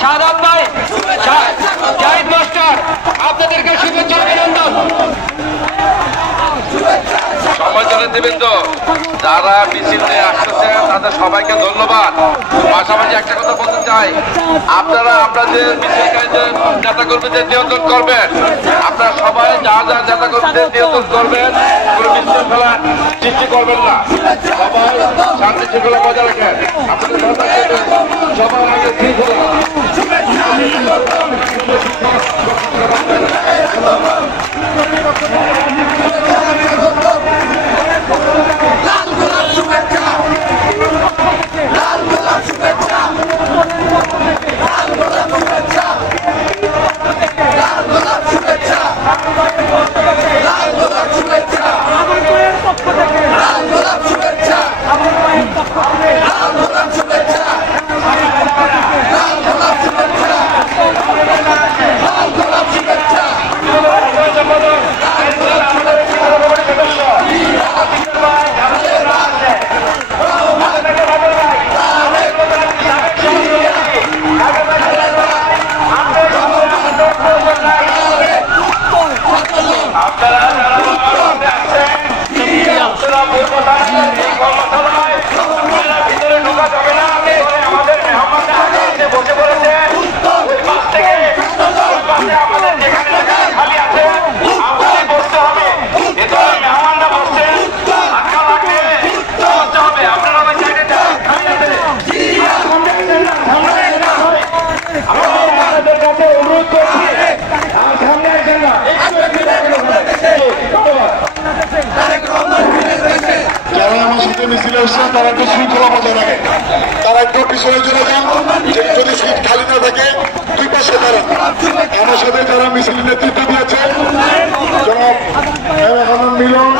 সাদাত ভাই, জাহিদ মাস্টার, আপনাদেরকে শুভেচ্ছা অভিনন্দন। সমাজের নেতৃবৃন্দ যারা মিছিল নিয়ে আসতেছে তাদের সবাইকে ধন্যবাদ। পাশাপাশি একটা কথা বলতে চাই, আপনারা আপনাদের মিছিলকারীদের নেতা কর্মীদের নিয়ন্ত্রণ করবেন। আপনারা সবাই যা যা নেতা কর্মীদের নিয়ন্ত্রণ করবেন, কোনো বিশৃঙ্খলা সৃষ্টি করবেন না। সবাই শান্তি শৃঙ্খলা বজায় রাখেন। আপনাদের সবার আগে শৃঙ্খলা মিছিল আসছেন তারা একটু শৃঙ্খলা বজায় রাখে। তারা একটু পিছনে চলে যান, যদি সিট খালি না থাকে দুই পাশে দাঁড়ান। আমার সাথে যারা মিছিল নেতৃত্ব দিয়েছে জনাব মিলন